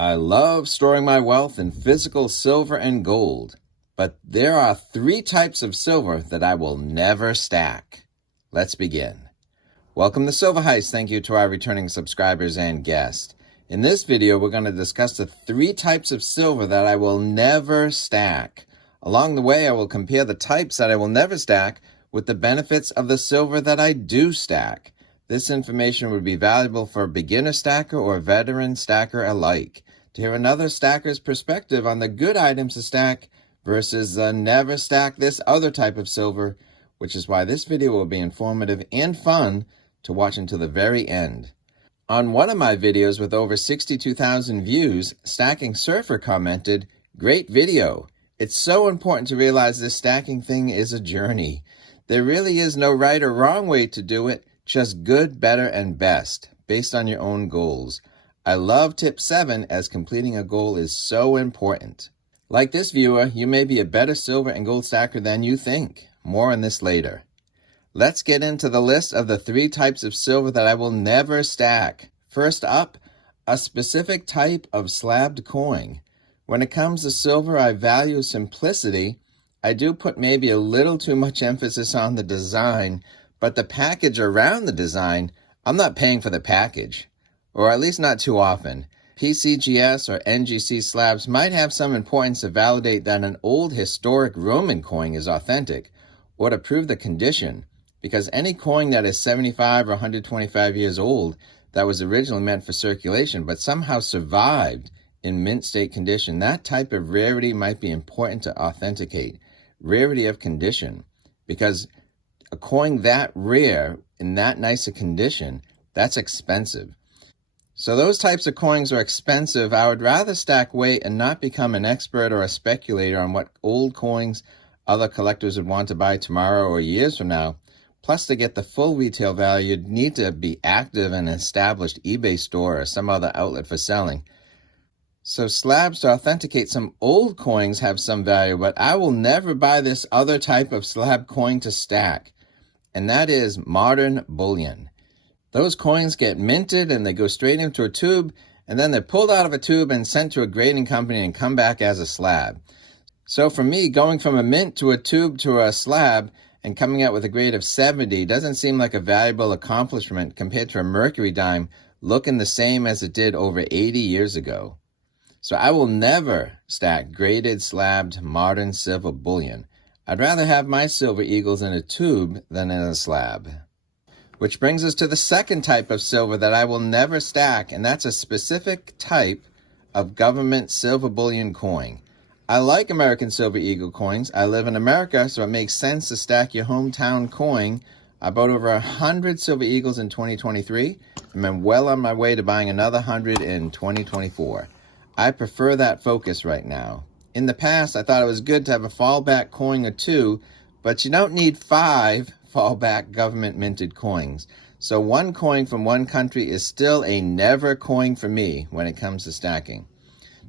I love storing my wealth in physical silver and gold, but there are 3 types of silver that I will never stack. Let's begin. Welcome to Silver Heist. Thank you to our returning subscribers and guests. In this video, we're going to discuss the 3 types of silver that I will never stack. Along the way, I will compare the types that I will never stack with the benefits of the silver that I do stack. This information would be valuable for a beginner stacker or veteran stacker alike. To hear another stacker's perspective on the good items to stack versus the never stack this other type of silver, which is why this video will be informative and fun to watch until the very end. On one of my videos with over 62,000 views, Stacking Surfer commented, "Great video. It's so important to realize this stacking thing is a journey. There really is no right or wrong way to do it, just good, better, and best, based on your own goals. I love tip 7 as completing a goal is so important." Like this viewer, you may be a better silver and gold stacker than you think. More on this later. Let's get into the list of the 3 types of silver that I will never stack. First up, a specific type of slabbed coin. When it comes to silver, I value simplicity. I do put maybe a little too much emphasis on the design, but the package around the design, I'm not paying for the package. Or at least not too often. PCGS or NGC slabs might have some importance to validate that an old historic Roman coin is authentic, or to prove the condition, because any coin that is 75 or 125 years old that was originally meant for circulation but somehow survived in mint state condition, that type of rarity might be important to authenticate. Rarity of condition, because a coin that rare in that nice a condition, that's expensive. So those types of coins are expensive. I would rather stack weight and not become an expert or a speculator on what old coins other collectors would want to buy tomorrow or years from now. Plus, to get the full retail value, you'd need to be active in an established eBay store or some other outlet for selling. So slabs to authenticate some old coins have some value, but I will never buy this other type of slab coin to stack, and that is modern bullion. Those coins get minted and they go straight into a tube, and then they're pulled out of a tube and sent to a grading company and come back as a slab. So for me, going from a mint to a tube to a slab and coming out with a grade of 70 doesn't seem like a valuable accomplishment compared to a mercury dime looking the same as it did over 80 years ago. So I will never stack graded, slabbed, modern silver bullion. I'd rather have my silver eagles in a tube than in a slab. Which brings us to the second type of silver that I will never stack, and that's a specific type of government silver bullion coin. I like American Silver Eagle coins. I live in America, so it makes sense to stack your hometown coin. I bought over 100 Silver Eagles in 2023, and I'm well on my way to buying another 100 in 2024. I prefer that focus right now. In the past, I thought it was good to have a fallback coin or 2, but you don't need 5 fallback government minted coins. So one coin from one country is still a never coin for me when it comes to stacking.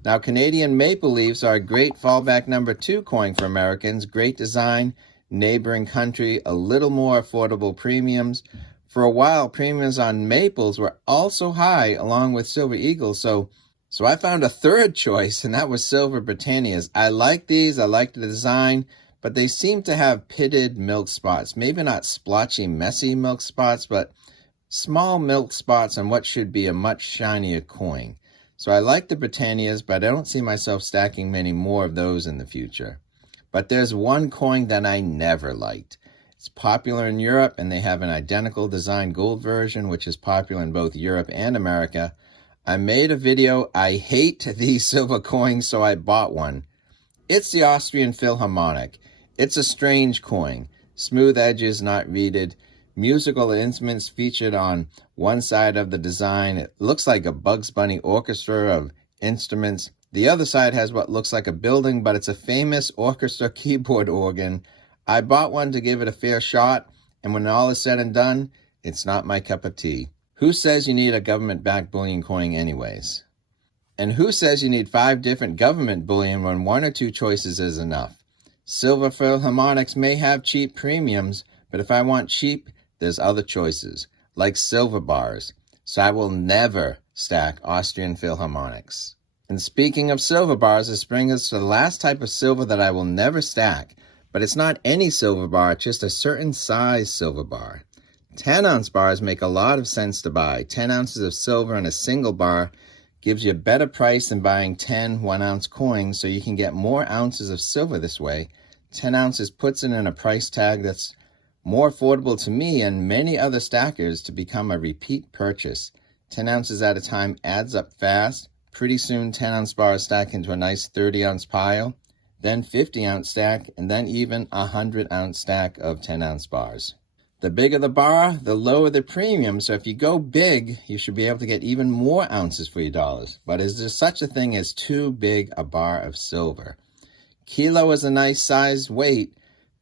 Now, Canadian maple leaves are a great fallback number 2 coin for Americans. Great design, neighboring country, a little more affordable premiums. For a while, premiums on maples were also high along with silver eagles. So I found a third choice, and that was silver Britannias. I like these. I like the design, but they seem to have pitted milk spots. Maybe not splotchy, messy milk spots, but small milk spots on what should be a much shinier coin. So I like the Britannias, but I don't see myself stacking many more of those in the future. But there's one coin that I never liked. It's popular in Europe, and they have an identical design gold version, which is popular in both Europe and America. I made a video, I hate these silver coins, so I bought one. It's the Austrian Philharmonic. It's a strange coin. Smooth edges, not reeded. Musical instruments featured on one side of the design. It looks like a Bugs Bunny orchestra of instruments. The other side has what looks like a building, but it's a famous orchestra keyboard organ. I bought one to give it a fair shot, and when all is said and done, it's not my cup of tea. Who says you need a government-backed bullion coin anyways? And who says you need 5 different government bullion when 1 or 2 choices is enough? Silver Philharmonics may have cheap premiums, but if I want cheap, there's other choices, like silver bars. So I will never stack Austrian Philharmonics. And speaking of silver bars, this brings us to the last type of silver that I will never stack. But it's not any silver bar, it's just a certain size silver bar. 10-ounce bars make a lot of sense to buy. 10 ounces of silver in a single bar gives you a better price than buying 10 1-ounce coins, so you can get more ounces of silver this way. 10 ounces puts it in a price tag that's more affordable to me and many other stackers to become a repeat purchase. 10 ounces at a time adds up fast. Pretty soon 10-ounce bars stack into a nice 30-ounce pile, then 50-ounce stack, and then even a 100-ounce stack of 10-ounce bars. The bigger the bar, the lower the premium, so if you go big, you should be able to get even more ounces for your dollars. But is there such a thing as too big a bar of silver? Kilo is a nice size weight,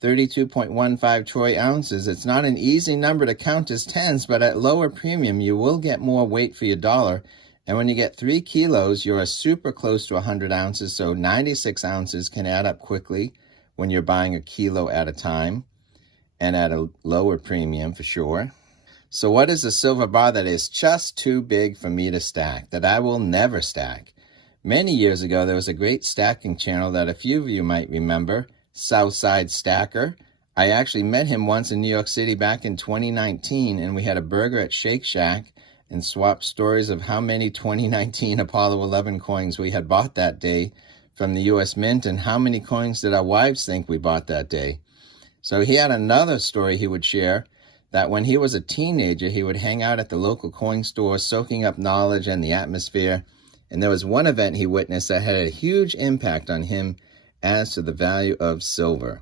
32.15 troy ounces. It's not an easy number to count as tens, but at lower premium, you will get more weight for your dollar. And when you get 3 kilos, you're super close to 100 ounces, so 96 ounces can add up quickly when you're buying a kilo at a time and at a lower premium for sure. So what is a silver bar that is just too big for me to stack, that I will never stack? Many years ago, there was a great stacking channel that a few of you might remember, Southside Stacker. I actually met him once in New York City back in 2019, and we had a burger at Shake Shack and swapped stories of how many 2019 Apollo 11 coins we had bought that day from the U.S. Mint and how many coins did our wives think we bought that day. So he had another story he would share, that when he was a teenager, he would hang out at the local coin store soaking up knowledge and the atmosphere, and there was one event he witnessed that had a huge impact on him as to the value of silver.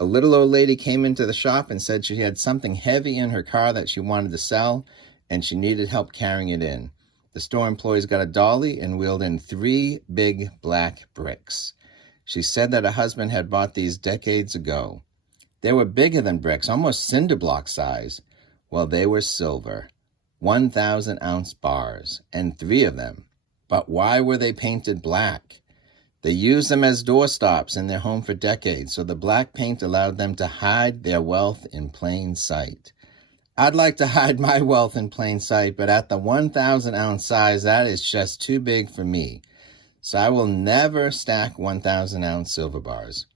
A little old lady came into the shop and said she had something heavy in her car that she wanted to sell, and she needed help carrying it in. The store employees got a dolly and wheeled in 3 big black bricks. She said that her husband had bought these decades ago. They were bigger than bricks, almost cinder block size. Well, they were silver, 1,000-ounce bars, and 3 of them. But why were they painted black? They used them as doorstops in their home for decades, so the black paint allowed them to hide their wealth in plain sight. I'd like to hide my wealth in plain sight, but at the 1,000-ounce size, that is just too big for me. So I will never stack 1,000-ounce silver bars.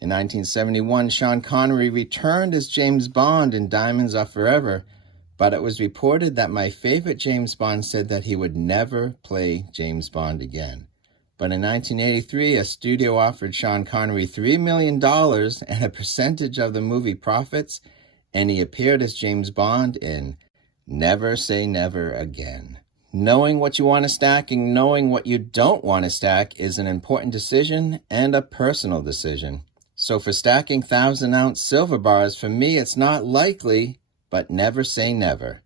In 1971, Sean Connery returned as James Bond in Diamonds Are Forever, but it was reported that my favorite James Bond said that he would never play James Bond again. But in 1983, a studio offered Sean Connery $3 million and a percentage of the movie profits, and he appeared as James Bond in Never Say Never Again. Knowing what you want to stack and knowing what you don't want to stack is an important decision and a personal decision. So for stacking 1,000-ounce silver bars, for me it's not likely, but never say never.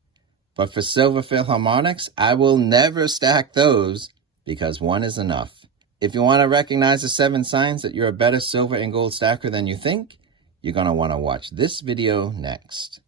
But for silver Philharmonics, I will never stack those because 1 is enough. If you want to recognize the 7 signs that you're a better silver and gold stacker than you think, you're going to want to watch this video next.